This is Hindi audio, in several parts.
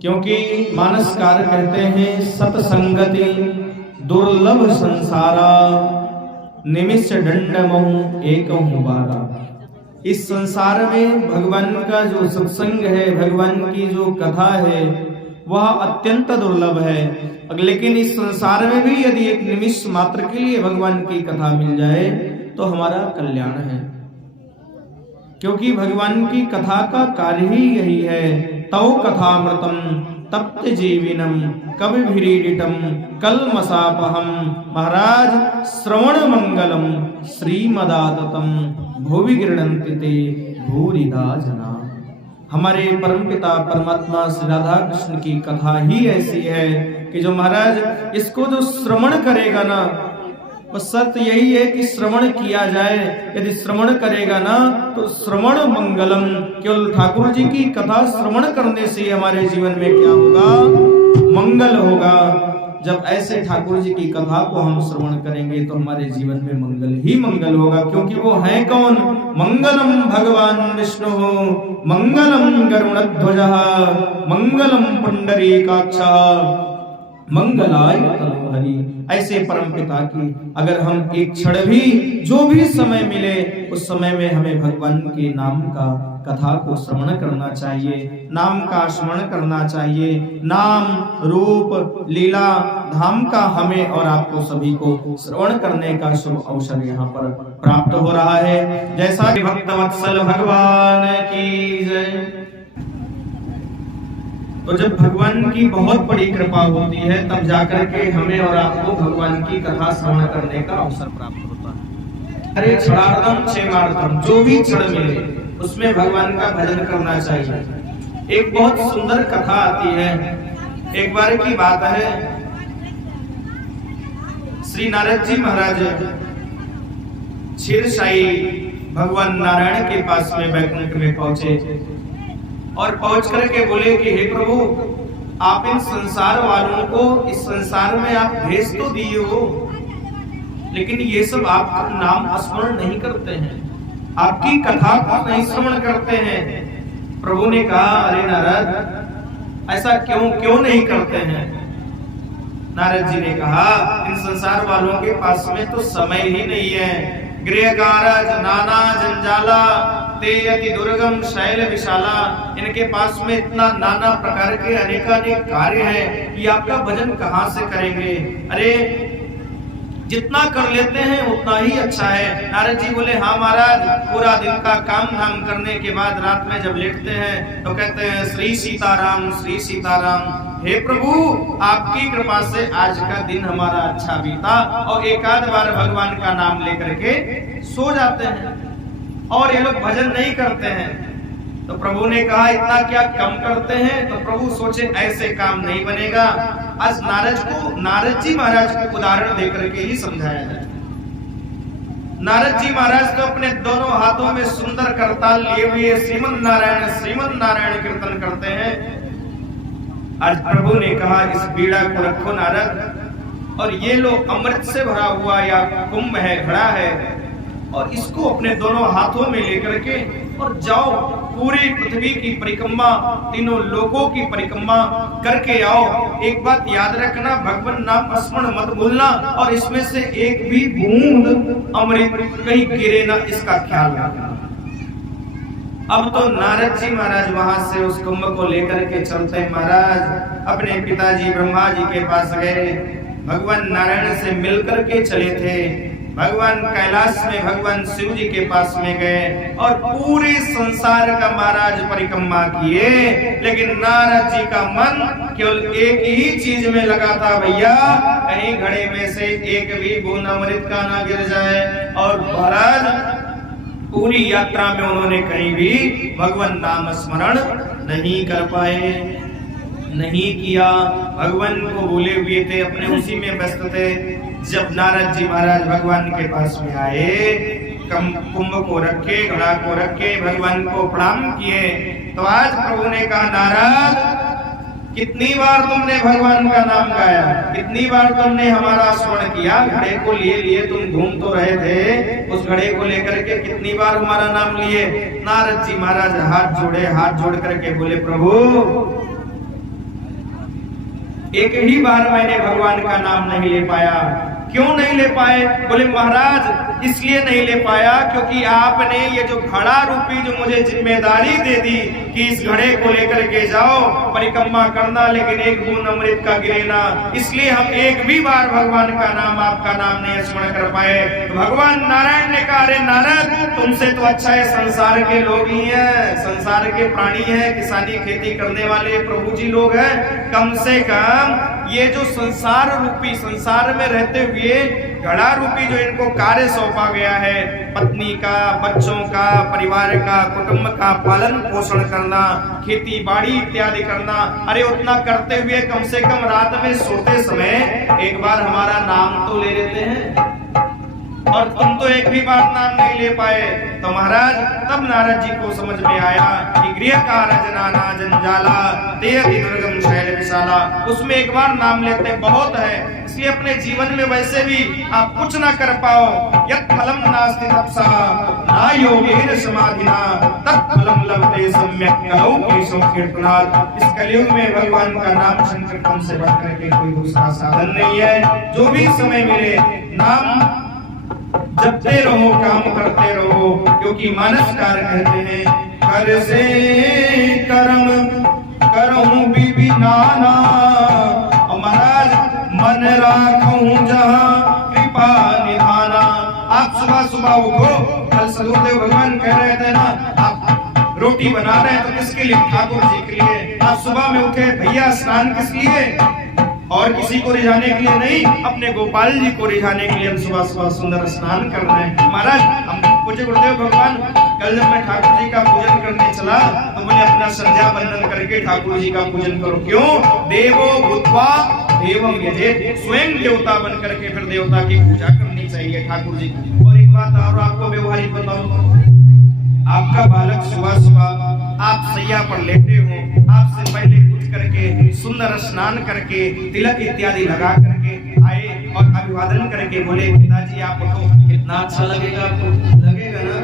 क्योंकि मानसकार कहते हैं सतसंगति दुर्लभ संसारा निमिष दंडमहु एकहु बारा। इस संसार में भगवान का जो सत्संग है, भगवान की जो कथा है, वह अत्यंत दुर्लभ है। लेकिन इस संसार में भी यदि एक निमिष मात्र के लिए भगवान की कथा मिल जाए तो हमारा कल्याण है। क्योंकि भगवान की कथा का कार्य ही यही है। तौ कथामृतम तप्त जीविनम कविभिरीडितम कलमसापहम। महाराज श्रवण मंगलम श्रीमदाततम भुवि गृह्णन्ति ते भूरिदा जना। हमारे परमपिता परमात्मा श्री राधा कृष्ण की कथा ही ऐसी है कि जो महाराज इसको जो श्रवण करेगा ना, बस सत्य यही है कि श्रवण किया जाए। यदि श्रवण करेगा ना तो श्रवण मंगलम, केवल ठाकुर जी की कथा श्रवण करने से हमारे जीवन में क्या होगा? मंगल होगा। जब ऐसे ठाकुर जी की कथा को हम श्रवण करेंगे तो हमारे जीवन में मंगल ही मंगल होगा। क्योंकि वो है कौन? मंगलम भगवान विष्णु, मंगलम गरुड़ध्वजः, मंगलम पुंडरीकाक्षः, मंगलाय तनोहरि। ऐसे परमपिता की अगर हम एक क्षण भी, जो भी समय मिले, उस समय में हमें भगवान के नाम का कथा को श्रवण करना चाहिए, नाम का स्मरण करना चाहिए। नाम रूप लीला धाम का हमें और आपको सभी को श्रवण करने का शुभ अवसर यहाँ पर प्राप्त हो रहा है। जैसा कि भक्तवत्सल भगवान की जय। तो जब भगवान की बहुत बड़ी कृपा होती है तब जाकर के हमें और आपको भगवान की कथा श्रवण करने का अवसर प्राप्त होता है। अरे क्षणार्धम क्षेमार्धम, जो भी क्षण मिले उसमें भगवान का भजन करना चाहिए। एक बहुत सुंदर कथा आती है। एक बार की बात है, श्री नारद जी महाराज क्षीरसाई भगवान नारायण के पास में वैकुंठ में पहुंचे और पहुंच करके बोले कि हे प्रभु, आप इन संसार वालों को इस संसार में आप भेज तो दिए हो, लेकिन ये सब आपका नाम स्मरण नहीं करते हैं, आपकी कथा को नहीं श्रवण करते हैं। प्रभु ने कहा, अरे नारद, ऐसा क्यों नहीं करते हैं? नारद जी ने कहा, इन संसार वालों के पास में तो समय ही नहीं है। गृह कारज नाना जंजाला ते अति दुर्गम शैल विशाला। इनके पास में इतना नाना प्रकार के अनेकानेक कार्य हैं, ये आपका भजन कहाँ से करेंगे? अरे जितना कर लेते हैं उतना ही अच्छा है। नारद जी बोले, हाँ महाराज, पूरा दिन का काम धाम करने के बाद रात में जब लेटते हैं तो कहते हैं श्री सीताराम श्री सीताराम। हे प्रभु, आपकी कृपा से आज का दिन हमारा अच्छा बीता, और एक आध बार भगवान का नाम लेकर के सो जाते हैं और ये लोग भजन नहीं करते हैं। तो प्रभु ने कहा, इतना क्या कम करते हैं? तो प्रभु सोचे ऐसे काम नहीं बनेगा। आज नारद जी महाराज को उदाहरण देकर के ही समझाया जाए। नारद जी महाराज तो अपने दोनों हाथों में सुंदर करताल लिए हुए श्रीमन नारायण कीर्तन करते हैं। आज प्रभु ने कहा, इस बीड़ा को रखो नारद, और ये लो अमृत से भरा हुआ या कुंभ है, घड़ा है, और इसको अपने दोनों हाथों में लेकर के और जाओ, पूरी पृथ्वी की परिक्रमा, तीनों लोकों की परिक्रमा करके आओ। एक बात याद रखना, भगवान नाम स्मरण मत भूलना, और इसमें से एक भी बूंद अमृत कहीं गिरे ना, इसका ख्याल रखना। अब तो नारद जी महाराज वहां से उस कुंभ को लेकर के चलते महाराज अपने पिताजी ब्रह्मा जी के पास गए। भगवान नारायण से मिलकर के चले थे। भगवान कैलाश में भगवान शिव जी के पास में गए और पूरे संसार का महाराज परिक्रमा किए। लेकिन नारद जी का मन केवल एक ही चीज में लगा था, भैया कहीं घड़े में से एक भी बूंद अमृत का ना गिर जाए। और महाराज पूरी यात्रा में उन्होंने कहीं भी भगवान नाम स्मरण नहीं कर पाए, नहीं किया। भगवान को भूले हुए थे, अपने उसी में व्यस्त थे। जब नारद जी महाराज भगवान के पास में आए, कुंभ को रखे, घड़ा को रखे, भगवान को प्रणाम किए, तो आज प्रभु ने कहा, नारद, कितनी बार तुमने भगवान का नाम गाया, कितनी बार तुमने हमारा स्मरण किया? घड़े को लिए तुम घूम तो रहे थे, उस घड़े को लेकर के कितनी बार हमारा नाम लिए? नारद जी महाराज हाथ जोड़ करके बोले, प्रभु एक ही बार मैंने भगवान का नाम नहीं ले पाया। क्यों नहीं ले पाए? बोले महाराज इसलिए नहीं ले पाया क्योंकि आपने ये जो घड़ा रूपी जो मुझे जिम्मेदारी दे दी कि इस घड़े को लेकर के जाओ, परिक्रमा करना, लेकिन एक बूंद अमृत का गिरे ना, इसलिए हम एक भी बार भगवान का नाम, आपका नाम नहीं स्मरण कर पाए। तो भगवान नारायण ने कहा, अरे नारद तुमसे तो अच्छा है संसार के लोग ही हैं, संसार के प्राणी हैं, किसानी खेती करने वाले प्रभु जी लोग हैं, कम से कम ये जो संसार रूपी, संसार में रहते हुए घड़ा रूपी जो इनको कार्य सौंपा गया है, पत्नी का, बच्चों का, परिवार का, कुटुंब का पालन पोषण करना, खेती बाड़ी इत्यादि करना, अरे उतना करते हुए कम से कम रात में सोते समय एक बार हमारा नाम तो ले लेते हैं, और तुम तो एक भी बार नाम नहीं ले पाए। तो महाराज तब नारद जी को समझ में आया कि गृह का रजना जंजाला ते अति दुर्गम शैल विशाला, उसमें एक बार नाम लेते बहुत है, इसलिए अपने जीवन में वैसे भी आप कुछ ना कर पाओ, यत् फलम नास्ति तपसा ना योगेन समाधिना तत् फलम लभते सम्यक् कलौ केशव कीर्तनात्। इस कलयुग में भगवान का नाम संकीर्तन से बढ़कर के कोई दूसरा साधन नहीं है। जो भी समय मिले नाम जपते रहो, काम करते रहो, क्योंकि मानसकार कहते हैं कर से कर्म करहूं भी नाना, और महाराज मन राखूं जहां कृपा निधाना। आप सुबह सुबह उठो, कल सदगुरुदेव भगवान कह रहे थे ना, आप रोटी बना रहे हैं तो किसके लिए? ठाकुर जी के लिए। आप सुबह में उठे, भैया स्नान किस लिए? और किसी को रिझाने के लिए नहीं, अपने गोपाल जी को रिझाने के लिए हम सुबह सुबह सुंदर स्नान कर रहे हैं। महाराज हम पूज्य गुरुदेव भगवान, कल जब मैं ठाकुर जी का पूजन करने चला तो मैंने अपना संध्या बंदन करके ठाकुर जी का पूजन करो। क्यों? देवो भूत्वा देवम यजेत, स्वयं देवता बन करके फिर देवता की पूजा करनी चाहिए ठाकुर जी की। और एक बात और आपको व्यवहारिक बताऊं, आपका बालक सुबह सुबह आप सैया पर लेटे हो, आपसे पहले करके सुंदर स्नान करके तिलक इत्यादि लगा करके आए और अभिवादन करके बोले पिताजी आप उठो, कितना अच्छा लगेगा आपको? लगेगा ना?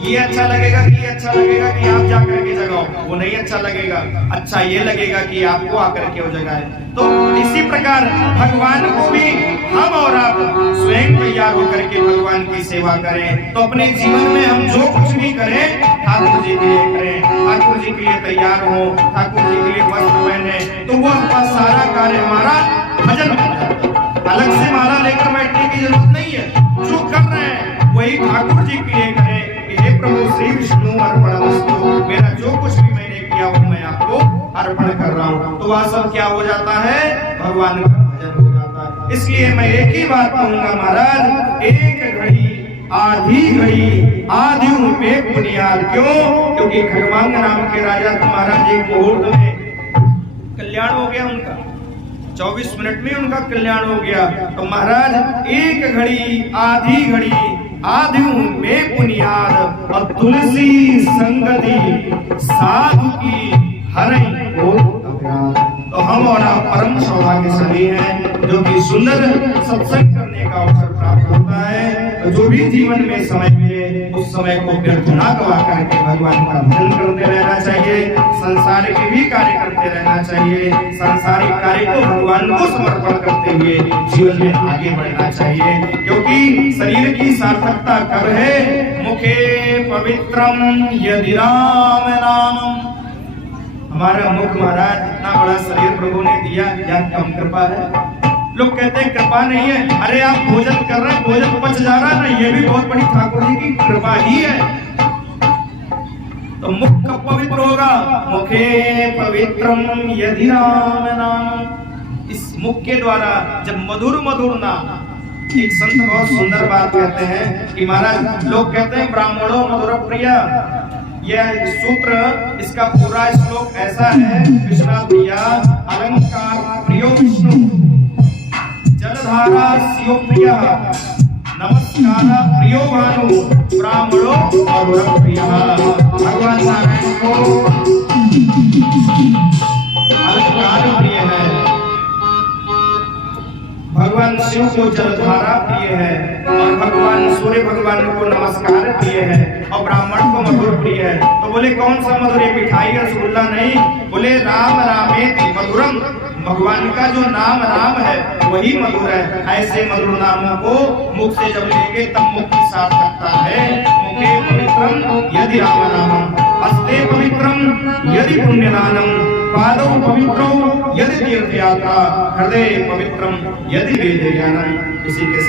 ये अच्छा लगेगा कि अच्छा लगेगा कि आप जा करके जगाओ? वो नहीं अच्छा लगेगा, अच्छा ये लगेगा कि आपको आकर के वो जगाए। तो इसी प्रकार भगवान को भी हम और आप स्वयं तैयार होकर के भगवान की सेवा करें। तो अपने जीवन में हम जो कुछ भी करें ठाकुर जी के लिए करें, ठाकुर जी के लिए तैयार हो, ठाकुर जी के लिए वस्त्र पहने, तो वो अपना सारा कार्य हमारा भजन हो जाए। अलग से माला लेकर बैठने की जरूरत नहीं है, जो कर रहे हैं वही ठाकुर जी के लिए करें। हे प्रभु श्री विष्णु अर्पणमस्तु, मेरा जो कुछ भी मैंने किया वो मैं आपको अर्पण कर रहा हूँ। तो वह सब क्या हो जाता है? भगवान का भजन हो जाता है। इसलिए मैं एक ही बात कहूंगा महाराज, एक घड़ी आधी घड़ी आधी में बुनियाद। क्यों? क्योंकि खड़वांग नाम के राजा महाराज एक मुहूर्त में कल्याण हो गया उनका, 24 मिनट में उनका कल्याण हो गया। तो महाराज एक घड़ी आधी घड़ी आधी में बुनियाद, और तुलसी संगति साधु की हरई को अभ्यास। तो हम और आप परम सौभाग्यशाली हैं जो कि सुंदर सत्संग करने का अवसर प्राप्त होता है। तो जो भी जीवन में समय मिले उस समय को व्यर्थ ना गवा करके भगवान का भजन करते रहना चाहिए, संसार के भी कार्य करते रहना चाहिए, सांसारिक कार्य को भगवान को समर्पण करते हुए जीवन में आगे बढ़ना चाहिए। क्योंकि शरीर की सार्थकता कब है? मुखे पवित्रम यदि राम नाम। हमारा मुख महाराज इतना बड़ा शरीर प्रभु ने दिया, क्या कम कृपा है? लोग कहते हैं कृपा नहीं है, अरे आप भोजन कर रहे हैं, भोजन पच जा रहा है, ये भी बहुत बड़ी ठाकुर जी की कृपा ही है। तो मुख कब पवित्र होगा? मुखे पवित्रम यदि राम नाम। इस मुख के द्वारा जब मधुर मधुर नाम, एक संत बहुत सुंदर बात कहते हैं कि महाराज लोग कहते हैं ब्राह्मणों मधुर प्रिया, यह सूत्र इसका पूरा श्लोक ऐसा है, कृष्णा प्रिया अलंकार प्रियो विष्णु, जलधारा शिव प्रिया, नमस्कार प्रियो भानु, ब्राह्मणो मधुर प्रिया। भगवान नारायण को अलंकार प्रिय है, भगवान शिव को जलधारा प्रिय है, और भगवान सूर्य भगवान को नमस्कार प्रिय है, और ब्राह्मण को मधुर प्रिय है। तो बोले कौन सा मधुर है? मिठाई रसगुल्ला नहीं, बोले राम रामेति मधुरम, भगवान का जो नाम राम है वही मधुर है। ऐसे मधुर नामों को मुख से जब लेंगे तब मुख की साथ सकता है। मुखे पवित्रम यदि राम नामम, हस्ते पवित्रम यदि पुण्यदानम, पादौ पवित्रो यदि तीर्थयात्रा, हृदय पवित्रम यदि वेद ज्ञानम। इसी के साथ